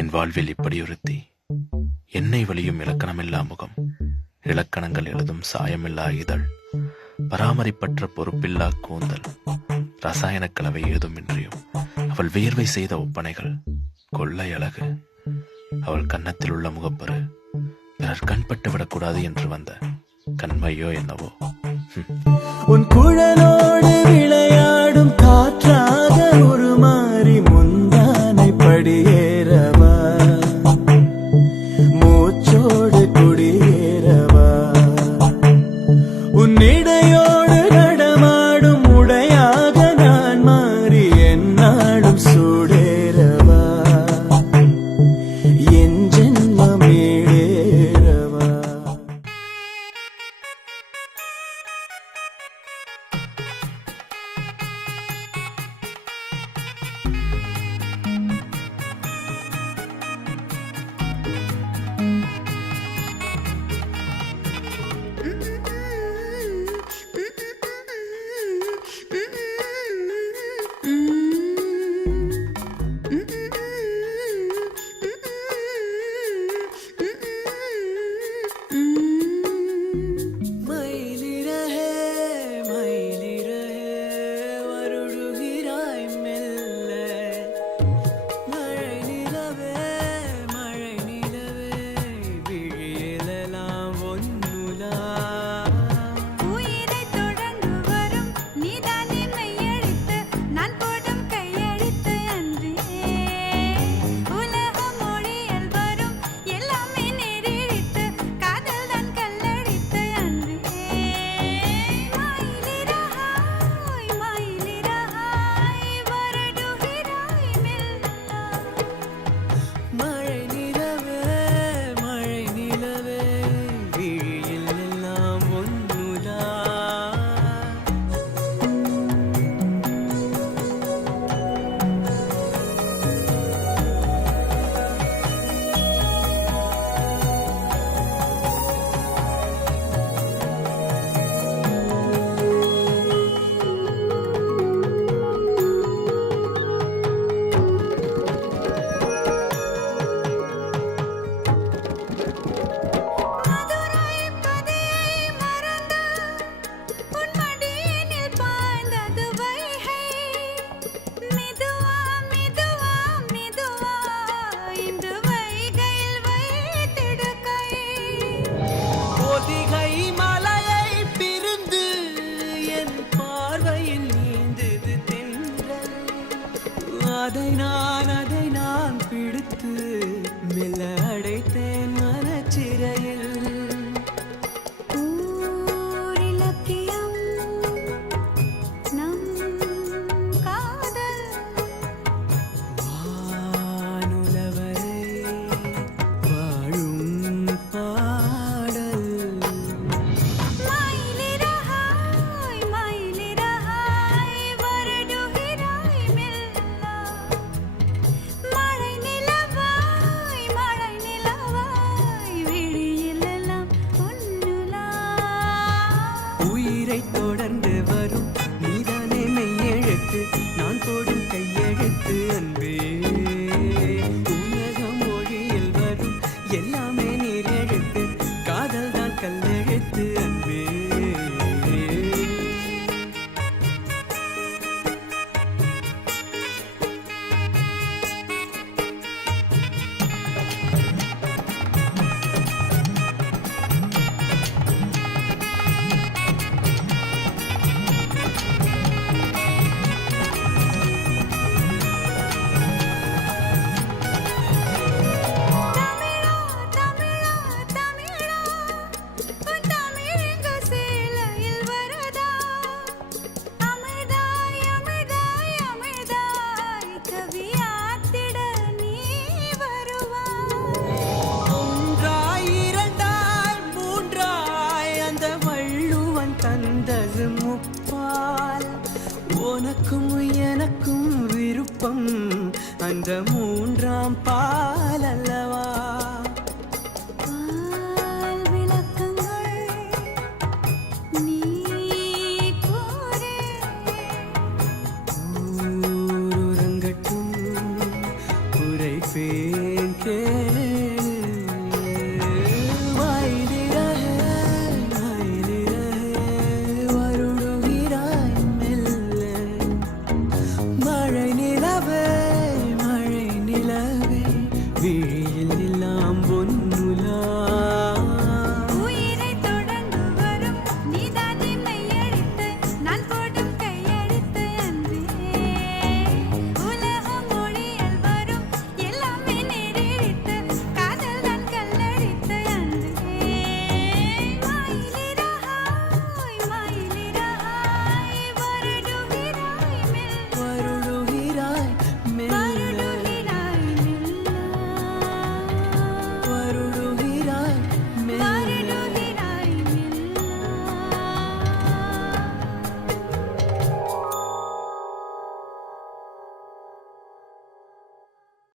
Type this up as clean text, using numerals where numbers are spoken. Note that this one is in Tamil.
என் வாழ்வில் இப்படி ஒருத்தி, என்னை வலியும் இலக்கணமில்லா முகம், இலக்கணங்கள் எழுதும் சாயமில்லா இதழ், பராமரிப்பற்ற பொறுப்பில்லா கூந்தல், ரசாயன கலவை ஏதுமின்றியும் அவள் வியர்வை செய்த ஒப்பனைகள், கொள்ளை அழகு, அவள் கன்னத்தில் உள்ள முகப்பரு பிறர் கண்பட்டு விடக்கூடாது என்று வந்த கண்மையோ என்னவோ. உன் குழலோடு விளையாடும் காற்றாக உருமாறி முந்தானை படியேறவா, மூச்சோடு குடியேறவா, உன்னிடையோடு நடமாடும் உடையாக நான் மாறி என்னாலும் சூடேறவா, என் ஜென்மம் ஈடேறவா. அதை நான் பிடித்து மெல்ல அடைத்தேன் மனச்சிறையில். தொடர்ந்து வரும் நீதானே மெய்யெழுத்து, நான் போடும் கையெழுத்து அன்பே. உலகம் மொழியில் வரும் எல்லாமே நீர் எழுத்து, காதல் தான் கல்லெழுத்து அன்பே. தந்தது முப்பால், உனக்கும் எனக்கும் விருப்பம் அந்த மூன்றாம் பால் அல்லவா. ஊரங்கட்டும் குறை படிப்பேன் கேளு